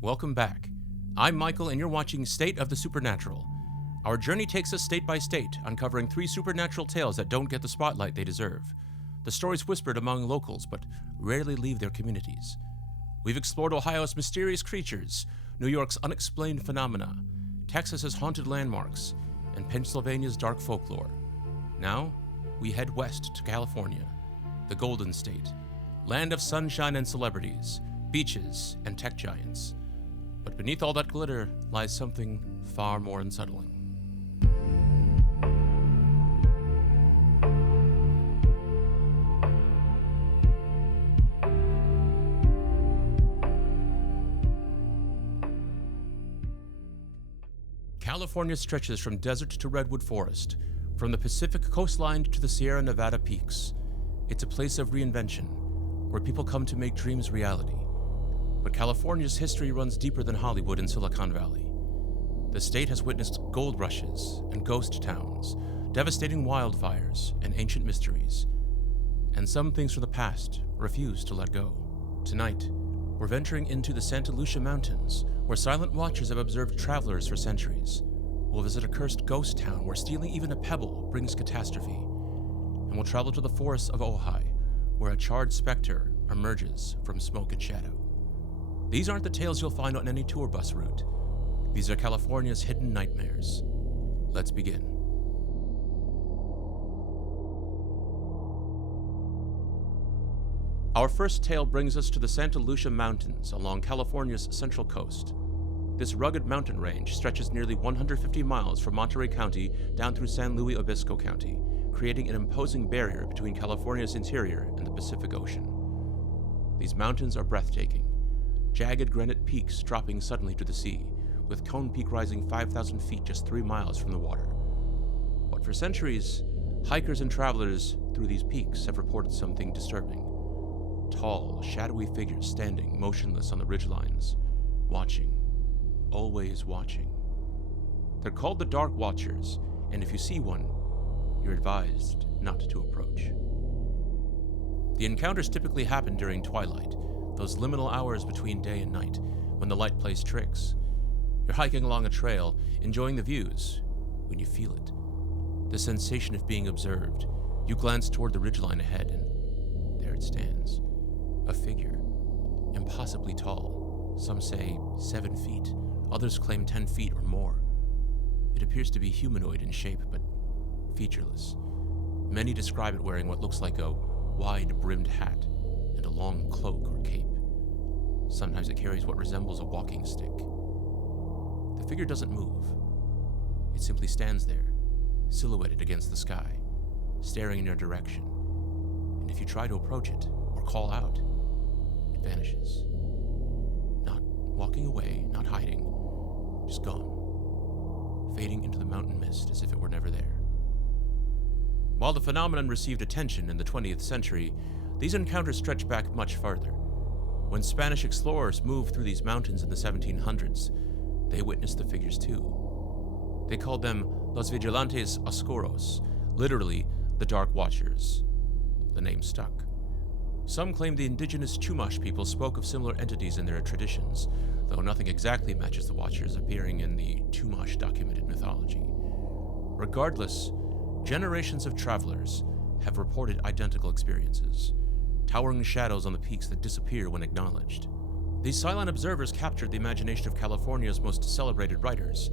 Welcome back. I'm Michael, and you're watching State of the Supernatural. Our journey takes us state by state, uncovering 3 supernatural tales that don't get the spotlight they deserve. The stories whispered among locals, but rarely leave their communities. We've explored Ohio's mysterious creatures, New York's unexplained phenomena, Texas's haunted landmarks, and Pennsylvania's dark folklore. Now, we head west to California, the Golden State, land of sunshine and celebrities, beaches and tech giants. But beneath all that glitter lies something far more unsettling. California stretches from desert to redwood forest, from the Pacific coastline to the Sierra Nevada peaks. It's a place of reinvention, where people come to make dreams reality. But California's history runs deeper than Hollywood and Silicon Valley. The state has witnessed gold rushes and ghost towns, devastating wildfires and ancient mysteries. And some things from the past refuse to let go. Tonight, we're venturing into the Santa Lucia Mountains, where silent watchers have observed travelers for centuries. We'll visit a cursed ghost town where stealing even a pebble brings catastrophe. And we'll travel to the forests of Ojai, where a charred spectre emerges from smoke and shadow. These aren't the tales you'll find on any tour bus route. These are California's hidden nightmares. Let's begin. Our first tale brings us to the Santa Lucia Mountains along California's central coast. This rugged mountain range stretches nearly 150 miles from Monterey County down through San Luis Obispo County, creating an imposing barrier between California's interior and the Pacific Ocean. These mountains are breathtaking, jagged granite peaks dropping suddenly to the sea, with Cone Peak rising 5,000 feet just 3 miles from the water. But for centuries, hikers and travelers through these peaks have reported something disturbing. Tall, shadowy figures standing motionless on the ridgelines, watching, always watching. They're called the Dark Watchers, and if you see one, you're advised not to approach. The encounters typically happen during twilight, those liminal hours between day and night, when the light plays tricks. You're hiking along a trail, enjoying the views, when you feel it. The sensation of being observed. You glance toward the ridgeline ahead, and there it stands. A figure, impossibly tall. Some say 7 feet, others claim 10 feet or more. It appears to be humanoid in shape, but featureless. Many describe it wearing what looks like a wide-brimmed hat and a long cloak or cape. Sometimes it carries what resembles a walking stick. The figure doesn't move. It simply stands there, silhouetted against the sky, staring in your direction. And if you try to approach it or call out, it vanishes. Not walking away, not hiding, just gone, fading into the mountain mist as if it were never there. While the phenomenon received attention in the 20th century, these encounters stretch back much farther. When Spanish explorers moved through these mountains in the 1700s, they witnessed the figures too. They called them Los Vigilantes Oscuros, literally the Dark Watchers. The name stuck. Some claim the indigenous Chumash people spoke of similar entities in their traditions, though nothing exactly matches the Watchers appearing in the Chumash documented mythology. Regardless, generations of travelers have reported identical experiences, towering shadows on the peaks that disappear when acknowledged. These silent observers captured the imagination of California's most celebrated writers.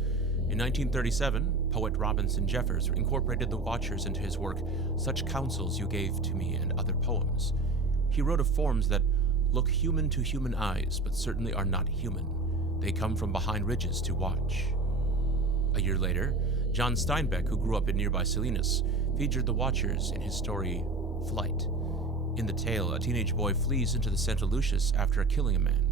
In 1937, poet Robinson Jeffers incorporated the Watchers into his work Such Counsels You Gave to Me and Other Poems. He wrote of forms that look human to human eyes, but certainly are not human. They come from behind ridges to watch. A year later, John Steinbeck, who grew up in nearby Salinas, featured the Watchers in his story Flight. In the tale, a teenage boy flees into the Santa Lucias after killing a man.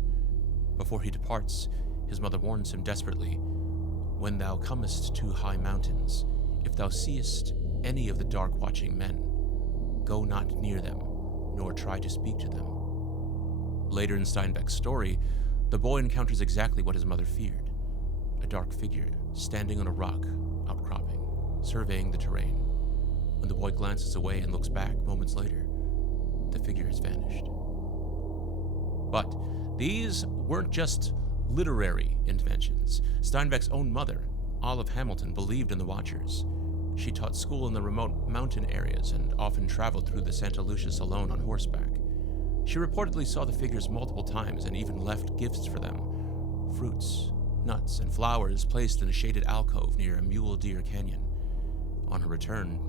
Before he departs, his mother warns him desperately, "When thou comest to high mountains, if thou seest any of the dark watching men, go not near them, nor try to speak to them." Later in Steinbeck's story, the boy encounters exactly what his mother feared: a dark figure standing on a rock outcropping, surveying the terrain. When the boy glances away and looks back moments later, the figure has vanished. But these weren't just literary inventions. Steinbeck's own mother, Olive Hamilton, believed in the Watchers. She taught school in the remote mountain areas and often traveled through the Santa Lucias alone on horseback. She reportedly saw the figures multiple times and even left gifts for them: fruits, nuts, and flowers placed in a shaded alcove near a mule deer canyon. On her return,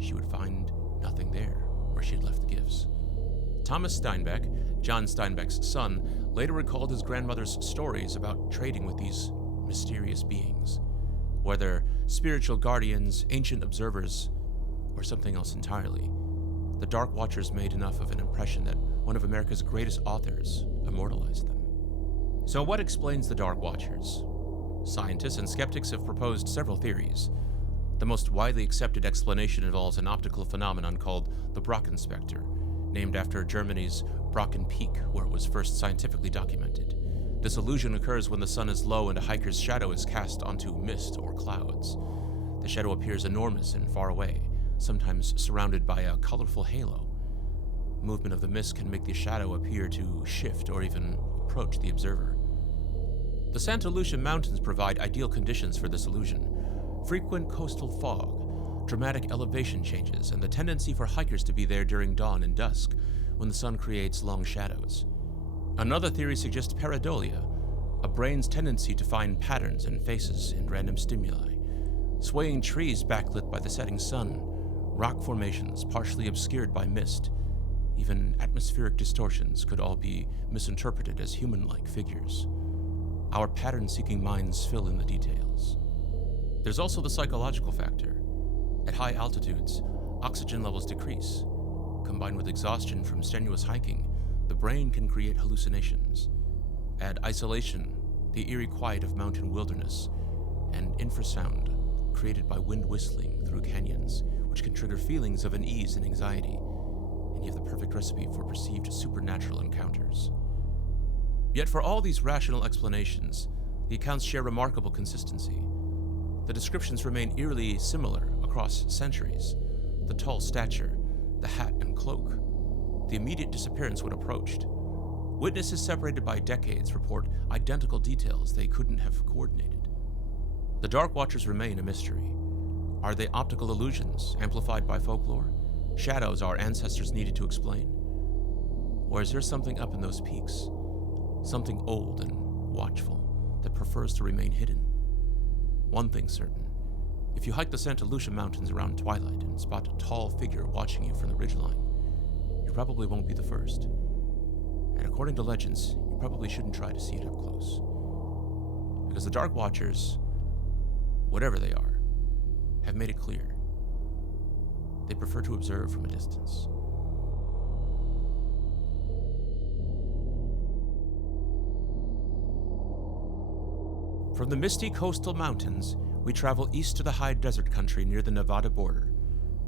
she would find nothing there where she had left the gifts. Thomas Steinbeck, John Steinbeck's son, later recalled his grandmother's stories about trading with these mysterious beings, whether spiritual guardians, ancient observers, or something else entirely. The Dark Watchers made enough of an impression that one of America's greatest authors immortalized them. So what explains the Dark Watchers? Scientists and skeptics have proposed several theories. The most widely accepted explanation involves an optical phenomenon called the Brocken spectre, named after Germany's Brocken Peak, where it was first scientifically documented. This illusion occurs when the sun is low and a hiker's shadow is cast onto mist or clouds. The shadow appears enormous and far away, sometimes surrounded by a colorful halo. Movement of the mist can make the shadow appear to shift or even approach the observer. The Santa Lucia Mountains provide ideal conditions for this illusion. Frequent coastal fog, dramatic elevation changes, and the tendency for hikers to be there during dawn and dusk, when the sun creates long shadows. Another theory suggests pareidolia, a brain's tendency to find patterns and faces in random stimuli. Swaying trees backlit by the setting sun, rock formations partially obscured by mist, even atmospheric distortions could all be misinterpreted as human-like figures. Our pattern-seeking minds fill in the details. There's also the psychological factor. At high altitudes, oxygen levels decrease. Combined with exhaustion from strenuous hiking, the brain can create hallucinations. Add isolation, the eerie quiet of mountain wilderness, and infrasound created by wind whistling through canyons, which can trigger feelings of unease and anxiety, and you have the perfect recipe for perceived supernatural encounters. Yet for all these rational explanations, the accounts share remarkable consistency. The descriptions remain eerily similar across centuries. The tall stature, the hat and cloak, the immediate disappearance when approached. Witnesses separated by decades report identical details they couldn't have coordinated. The Dark Watchers remain a mystery. Are they optical illusions amplified by folklore? Shadows our ancestors needed to explain? Or is there something up in those peaks? Something old and watchful that prefers to remain hidden? One thing's certain. If you hike the Santa Lucia Mountains around twilight and spot a tall figure watching you from the ridgeline, you probably won't be the first. And according to legends, you probably shouldn't try to see it up close. Because the Dark Watchers, whatever they are, have made it clear. They prefer to observe from a distance. From the misty coastal mountains, we travel east to the high desert country near the Nevada border.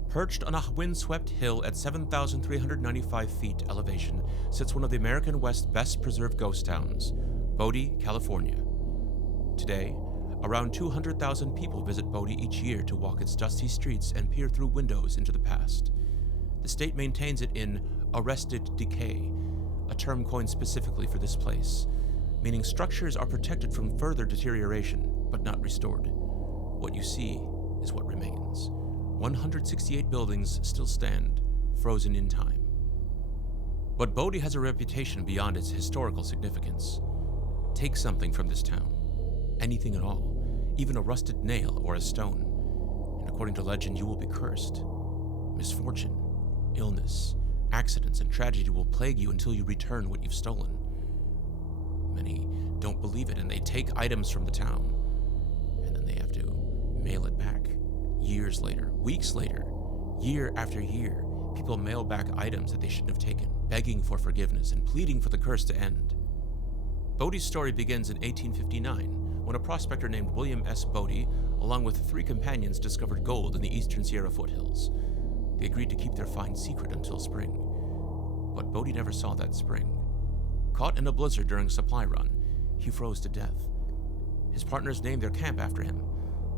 Perched on a windswept hill at 7,395 feet elevation sits one of the American West's best-preserved ghost towns, Bodie, California. Today, around 200,000 people visit Bodie each year to walk its dusty streets and peer through windows into the past. The state maintains it in arrested decay, a term coined specifically for this place, meaning structures are protected from further deterioration, but not restored. What you see is what remains. 168 buildings still stand, frozen in time. But Bodie has a reputation beyond its historical significance. Take something from this town, anything at all, even a rusted nail or a stone, and according to legend, you will be cursed. Misfortune, illness, accidents, and tragedy will plague you until you return what you've stolen. Many don't believe it, and they take items from the town, and then they have to mail it back. Years later, weeks later, year after year, people mail back items that they shouldn't have taken, begging for forgiveness and pleading for the curse to end. Bodie's story begins in 1859, when a prospector named William S. Bodie, along with 3 companions, discovered gold in the eastern Sierra foothills. They agreed to keep their find secret until spring, but Bodie never saw that spring. Caught in a blizzard during a supply run, he froze to death. His partners named their camp after him,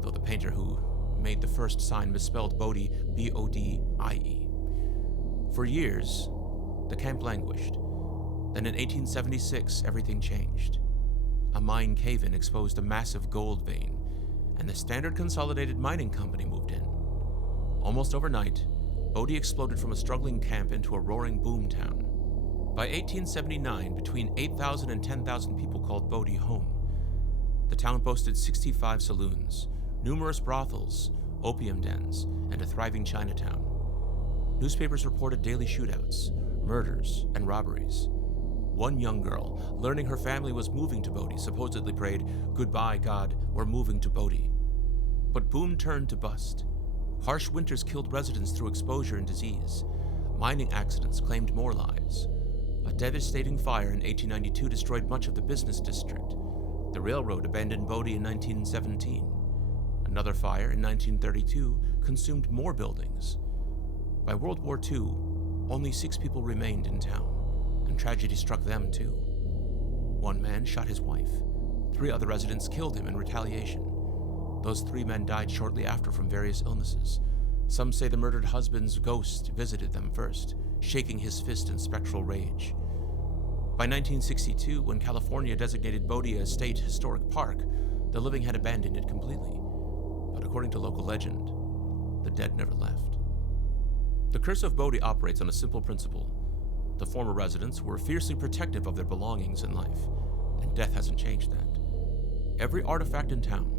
though the painter who made the first sign misspelled Bodie B-O-D-I-E. For years, the camp languished. Then in 1876, everything changed. A mine cave-in exposed a massive gold vein, and the Standard Consolidated Mining Company moved in. Almost overnight, Bodie exploded from a struggling camp into a roaring boom town. By 1879, between 8,000 and 10,000 people called Bodie home. The town boasted 65 saloons, numerous brothels, opium dens, and a thriving Chinatown. Newspapers reported daily shootouts, murders, and robberies. One young girl, learning her family was moving to Bodie, supposedly prayed, "Goodbye, God, we're moving to Bodie." But boom turned to bust. Harsh winters killed residents through exposure and disease. Mining accidents claimed more lives. A devastating fire in 1892 destroyed much of the business district. The railroad abandoned Bodie in 1917. Another fire in 1932 consumed more buildings. By World War II, only 6 people remained in town, and tragedy struck them too. One man shot his wife. 3 other residents killed him in retaliation. Those 3 men died shortly after from various illnesses. Some say the murdered husband's ghost visited them first, shaking his fist in spectral rage. By 1962, when California designated Bodie a state historic park, the living had abandoned it completely. But according to local legend, the dead never left. The Curse of Bodie operates on a simple principle. The former residents were fiercely protective of their belongings in life, and death hasn't changed that. Every artifact in town,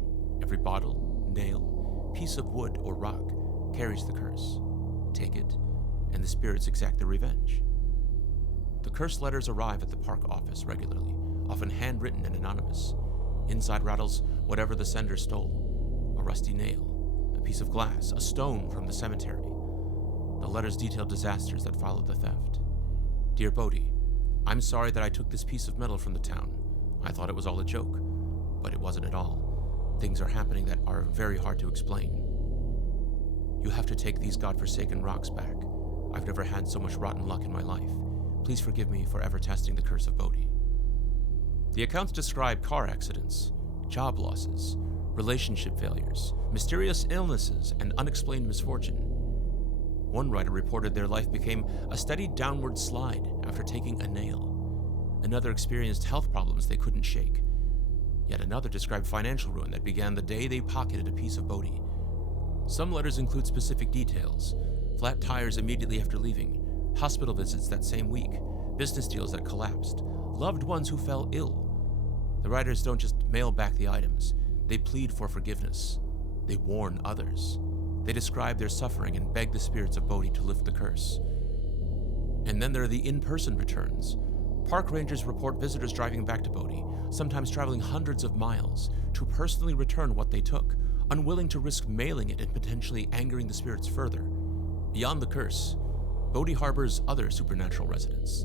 every bottle, nail, piece of wood, or rock carries the curse. Take it, and the spirits exact their revenge. The curse letters arrive at the park office regularly, often handwritten and anonymous. Inside rattles whatever the sender stole: a rusty nail, a piece of glass, a stone from the cemetery. The letters detail disasters that followed the theft. "Dear Bodie, I'm sorry that I took this piece of metal from the town. I thought it was all a joke, but it wasn't at all. Things are happening that are very hard to explain. You have to take these godforsaken rocks back. I've never had so much rotten luck in my life. Please forgive me for ever testing the curse of Bodie." The accounts describe car accidents, job losses, relationship failures, mysterious illnesses, and unexplained misfortune. One writer reported their life became a steady downward slide after taking a nail. Another experienced health problems they couldn't shake. Yet another described financial ruin that began the day they pocketed a piece of Bodie. Some letters include specific details: flat tires immediately after leaving, hospital visits that same week, business deals that collapsed, loved ones who fell ill. The writers don't just mail back the items, they plead for forgiveness. They warn others. They describe their suffering and beg the spirits of Bodie to lift the curse. And then there are the in-person returns. Park rangers report visitors driving back to Bodie, sometimes traveling hundreds of miles, to personally return what they took, unwilling to risk mailing it and potentially angering the spirits further. Beyond the curse, Bodie harbors other supernatural residents.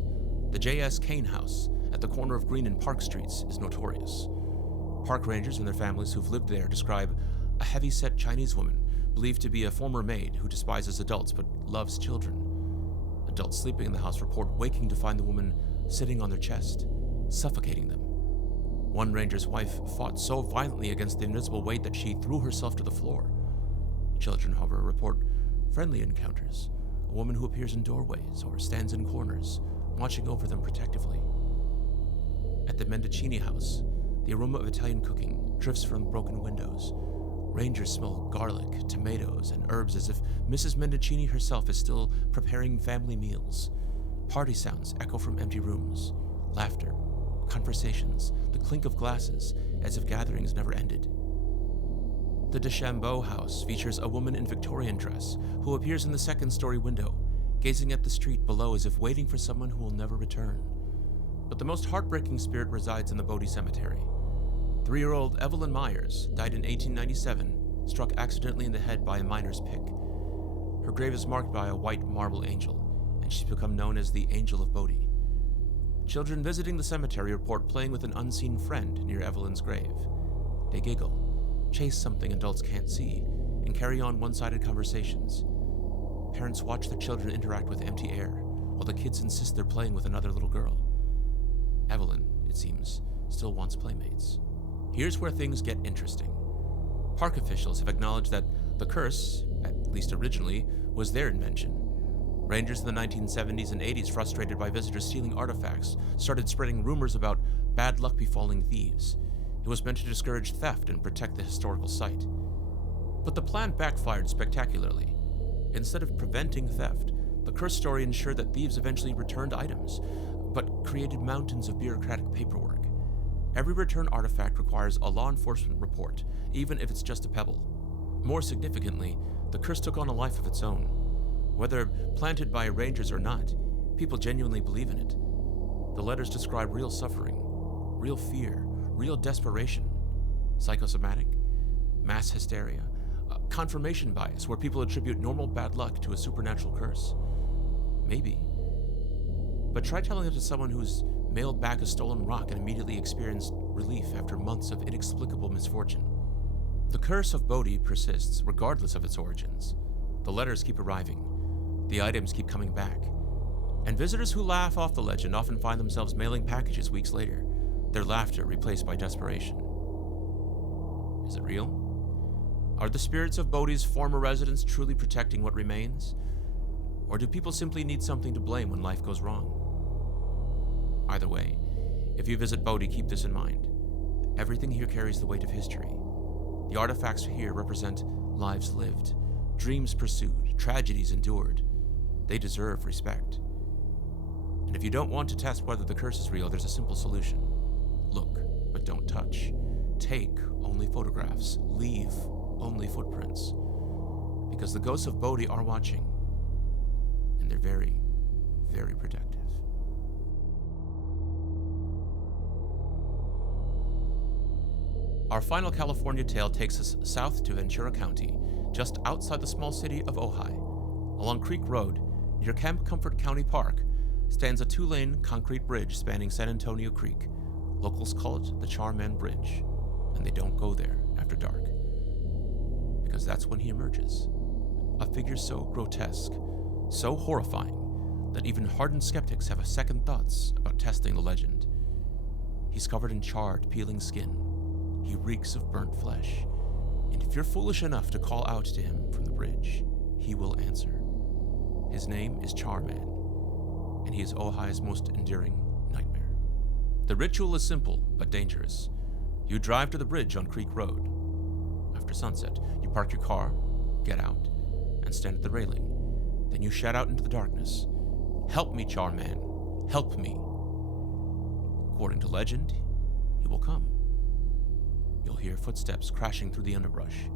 The J.S. Kane House, at the corner of Green and Park Streets, is notorious. Park rangers and their families who've lived there describe a heavy-set Chinese woman, believed to be a former maid who despises adults but loves children. Adults sleeping in the house report waking to find the woman sitting on their chest, suffocating them. One ranger's wife fought so violently against the invisible weight that she threw herself to the floor. Children, however, report friendly encounters, a woman who appears in doorways or stands in corners, watching over them protectively. At the Mendocini house, the aroma of Italian cooking drifts from broken windows. Rangers smell garlic, tomatoes, and herbs as if Mrs. Mendocini herself is still preparing family meals. Party sounds echo from empty rooms, laughter, conversations, the clink of glasses, as if gatherings never ended. The DeChambeau house features a woman in Victorian dress who appears in the second-story window, gazing at the street below as if waiting for someone who will never return. But the most heartbreaking spirit resides in the Bodie Cemetery. 3-year-old Evelyn Myers died in 1897, struck accidentally in the head by a miner's pick. Her grave is marked by a white marble angel, and she's become known as the Angel of Bodie. Children visiting the cemetery report playing with an unseen friend near Evelyn's grave. They giggle, chase something adults can't see, and carry on one-sided conversations. Parents watch their children interact with empty air, while the kids insist they're playing with another little girl. Evelyn, it seems, still wants playmates. Here's where things get interesting. Park officials have acknowledged that the curse, at least originally, was their invention. Rangers in the 1970s and 80s, frustrated by visitors stealing artifacts, started spreading rumors about bad luck befalling thieves. It was meant to discourage theft and protect the historical site. But the plan backfired spectacularly. Instead of preventing theft, the curse story ensured that thieves eventually returned items, but created mountains of bureaucratic paperwork. Every return artifact requires a law enforcement report, even if it's just a pebble. More significantly, the curse took on a life of its own. Whether planted by rangers or not, people genuinely believe in it. The letters describe real suffering, real fear, real desperation, psychosomatic, mass hysteria, confirmation bias where people attribute normal bad luck to a supernatural curse. Maybe. But try telling it to someone who's mailed back a stolen rock and immediately experienced relief after months of inexplicable misfortune. The curse of Bodie persists regardless of its origins. The letters keep arriving. The items keep coming back. And visitors who laugh off the legend often find themselves mailing packages weeks later, their laughter replaced by desperation. Is it real? Are the spirits of Bodie's former residents truly protecting what remains? Or do people simply need something to blame when life goes wrong? Either way, if you visit Bodie, keep this in mind. Everything here carries the weight of history. The artifacts here represent lives lived, dreams pursued, tragedies endured. They deserve respect. And if you don't want to test whether the curse is real, there's a simple solution. Look, but don't touch. Take only photographs. Leave only footprints. Because the ghosts of Bodie are watching. And they're very, very protective. Our final California tale takes us south to Ventura County, just outside the small city of Ojai. Along Creek Road, near Camp Comfort County Park, stands a 2-lane concrete bridge spanning San Antonio Creek. Locals call it the Char Bridge, and they don't go there after dark. Because that's when he emerges. A figure so grotesque, so horrifying, that even hardened skeptics have second thoughts about testing the legend. He's covered in charred, peeling skin. He reeks of burnt flesh, and if you're foolish enough to call out to him from the bridge, he will answer. His name is Charman, and he is Ojai's most enduring nightmare. The ritual is simple, but dangerous. You drive to the bridge on Creek Road. After sunset, you park your car, get out, and stand at the railing. Then you shout out into the darkness, "Help me, Charman, help me." According to legend, he will come. You'll hear footsteps crashing through the underbrush.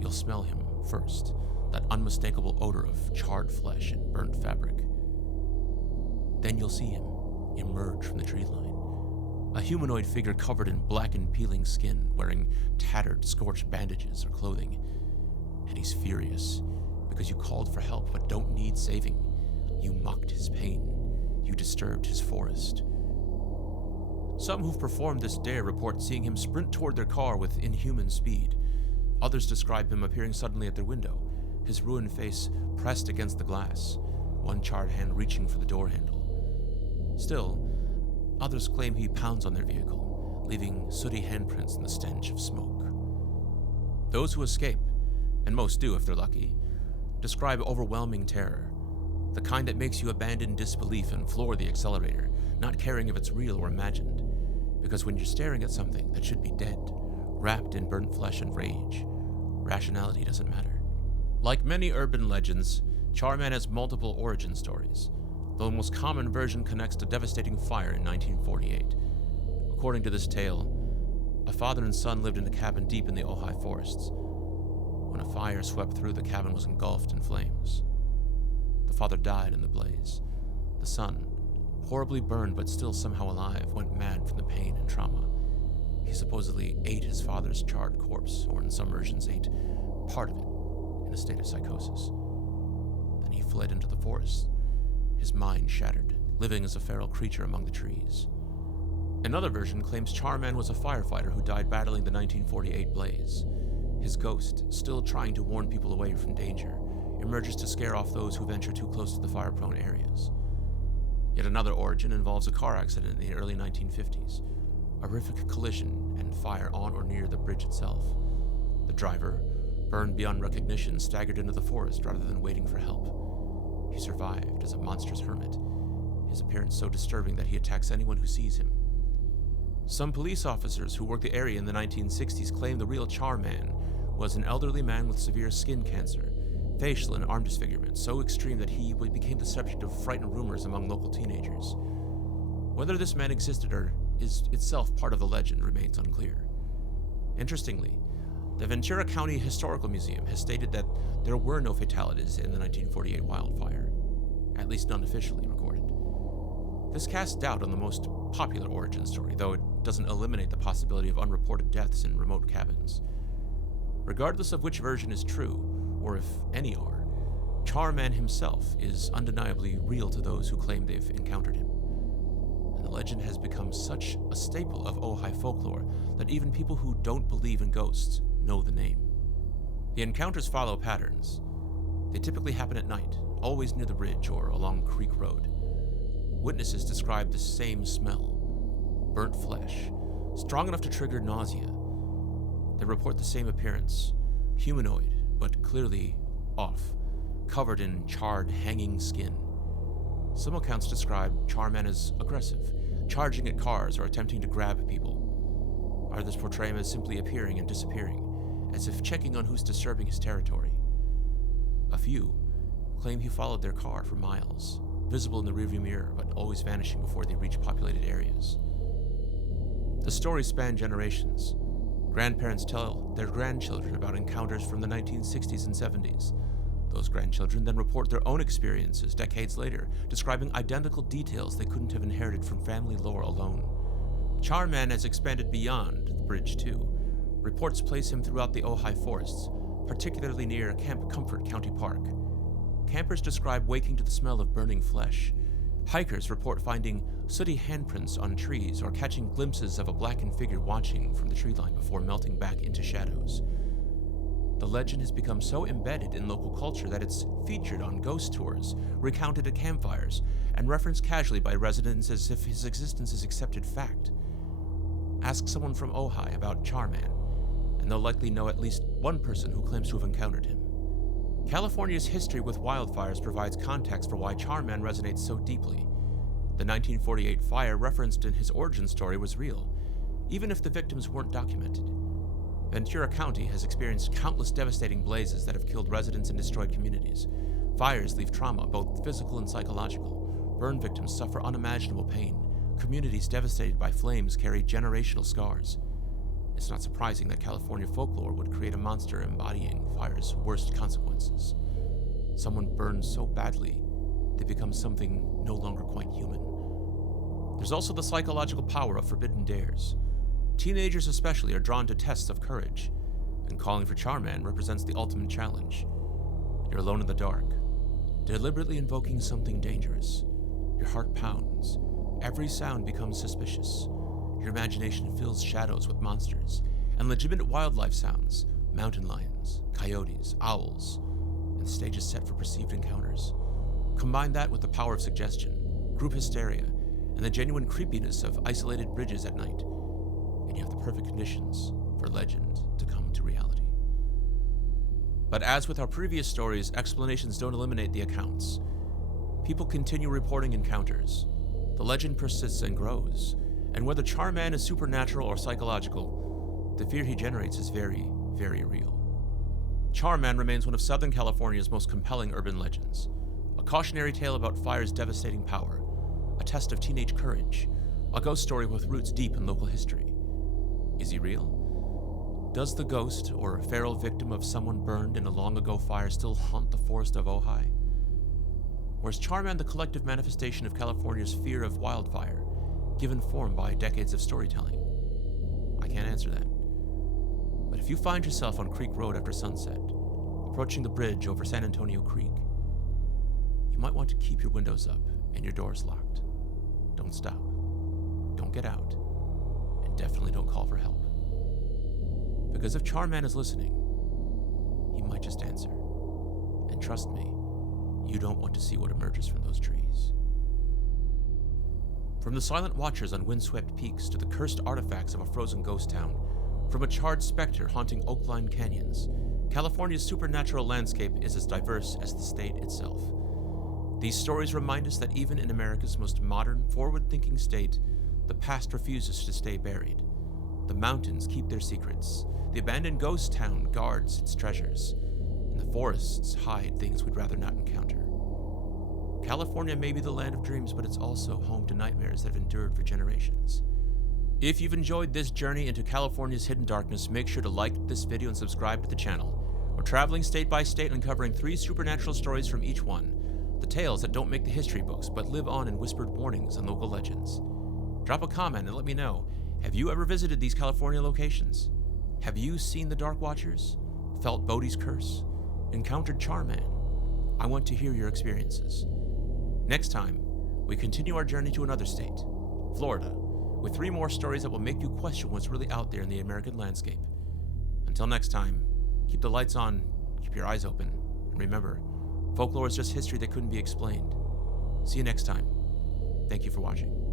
You'll smell him first, that unmistakable odor of charred flesh and burnt fabric. Then you'll see him emerge from the tree line. A humanoid figure covered in blackened, peeling skin, wearing tattered, scorched bandages or clothing. And he's furious, because you called for help but don't need saving. You mocked his pain. You disturbed his forest. Some who've performed this dare report seeing him sprint toward their car with inhuman speed. Others describe him appearing suddenly at their window, his ruined face pressed against the glass, one charred hand reaching for the door handle. Still, others claim he pounds on their vehicle, leaving sooty handprints in the stench of smoke. Those who escape, and most do if they're lucky, describe overwhelming terror, the kind that makes you abandon disbelief and floor the accelerator, not caring if it's real or imagined. Because when you're staring at something that should be dead, wrapped in burnt flesh and rage, rationality doesn't matter. Like many urban legends, Charman has multiple origin stories, though the most common version connects to devastating fire in 1948. According to this tale, a father and son lived in a cabin deep in the Ojai forests. When a fire swept through, the cabin was engulfed in flames. The father died in the blaze. The son, horribly burned but still somehow alive, went mad from the pain and trauma. He supposedly ate his father's charred corpse, or in some versions ate part of it, in a state of psychosis. Then he fled into the forest, his mind shattered, living as a feral creature among the trees. Another version claims Charman was a firefighter who died battling the 1948 blaze. His ghost, still trying to warn people away from danger, emerges to scare off those who venture too close to the fire-prone areas. Yet another origin involves a car accident in the early 1950s, a horrific collision and fire on or near the bridge itself. The driver, burned beyond recognition, staggered into the forest rather than waiting for help. he survived as a monstrous hermit, his appearance so disturbing that he attacks anyone who sees him. Some police officers who worked the area in the 1960s claim the real Char Man was an elderly man with severe skin cancer, facial and arm disfigurement so extreme that he became the subject of frightened rumors among local teenagers. Whether this man existed or is itself part of the legend remains unclear. Interestingly, the Ventura County Historical Museum has stated that there were no fatalities in the 1948 wildfire, at least none officially recorded. This casts doubt on the most popular origin story, though it doesn't eliminate the possibility of unreported deaths in remote cabins. Regardless of which version is true, or if any are, Char Man himself is undeniably real to those who claim they've encountered him. And the legend has become such a staple of Ojai folklore that even people who don't believe in ghosts know the name. The encounters follow patterns. They typically happen at night, always near the bridge or along Creek Road. Witnesses describe the same smell, burnt flesh, strong enough to trigger nausea. They report the same appearance, humanoid, but clearly off, covered in charred, hanging skin. Some accounts describe Charman as aggressive, charging at cars or attempting to grab people. Others portray him as simply appearing and disappearing, as if checking on who's disturbing his territory. A few claim he followed their car for miles, visible in the rearview mirror, but always vanishing before they reach populated areas. The stories span generations. Grandparents tell their grandchildren about encounters from the 1960s and 70s. Those grandchildren then report their own experiences decades later, describing identical details they couldn't have inherited from family lore alone. Charman has expanded beyond the bridge too. Reports place him throughout the Ojai forests, particularly near Camp Comfort County Park. Campers describe waking to the smell of burning flesh. Hikers report finding sooty handprints on trees or catching glimpses of a blackened figure watching from the tree line before melting back into shadows. The legend has become so embedded in local culture that it's featured on ghost tours, recounted at campfires, and referenced casually by residents as if his existence is accepted fact. Ask someone from Ojai about Charman, and they'll likely know at least one person who claims to have encountered him. California's history with wildfires provides context for why Charman resonates so deeply. The 1948 fire referenced in his origin story was real, even if the victims weren't documented. Ventura County has experienced countless devastating blazes that have killed residents and destroyed communities. Fires leave trauma, both physical and psychological. Burn victims suffer unimaginable pain. Communities devastated by flames carry generational scars. It's not surprising that California folklore would create a monster embodying fire's worst consequences. Someone burns so badly, they become something no longer quite human. There's also the psychological power of forbidden dares. Teenagers especially are drawn to tests of courage, and calling for Charman represents the ultimate challenge. You're alone in the dark, deliberately invoking something dangerous. Your heart pounds. Every sound becomes suspicious. Your imagination fills shadows with monsters and legitimate wildlife sounds, mountain lions, coyotes, owls, and the stage is set for perceived encounters. Combine that with the power of suggestion, group hysteria, and the genuine creepiness of isolated bridges at night, and you have the perfect conditions for legend to come to reality. But as with our previous stories, explanations don't eliminate the accounts. People continue reporting encounters. The legend persists and grows, and whether Charman is supernatural or psychological, the fear he generates is very, very real. Charman remains one of Southern California's most compelling urban legends, a cautionary tale about fire's devastating power, a test of teenage courage, a ghost story with roots deep in local history. Is he real? Does the ghost or feral victim of someone burned in a long-ago fire still haunt the forest of Ojai? Or is Charman the collective manifestation of California's fear of wildfire, given form by decades of storytelling? I can't answer that. But if you find yourself on Creek Road after sunset, approaching the bridge over San Antonio Creek, you might want to keep your windows up and your doors locked. Don't stop. Don't get out. And definitely don't call for help. Because if Charman is listening, he might just answer. And trust me, you don't want to see what emerges from those trees. From the silent watchers on windswept peaks to the cursed artifacts of a frozen ghost town, from a charred spectre haunting oak-lined canyons, California's supernatural landscape is as diverse as the state itself. These stories remind us that even in America's most modern, forward-thinking state, the past refuses to stay buried. The mountains keep their secrets, the abandoned ghost town guards its treasures, and the forests hide things we'd rather not encounter. California may be the land of dreams, but it's also home to nightmares that have endured for generations. If you've enjoyed this journey into California's hidden darkness, make sure to like this video and subscribe to the channel. We're traveling state by state, uncovering 3 supernatural stories from each one. The tales that don't make the history books, but live on in whispered warnings and local legends. Drop a comment and let me know, have you ever visited these California locations? Have you seen the Dark Watchers? Felt Bodie's curse? Encountered Char Man? I want to hear your experiences. Next time, we continue our journey to another state, Florida, with 3 more stories that will make you question what's really out there in the American landscape. Until next time, keep the lights on, keep your eyes open, and remember, folklore is just history that couldn't be explained. See you next time. Thank you for watching.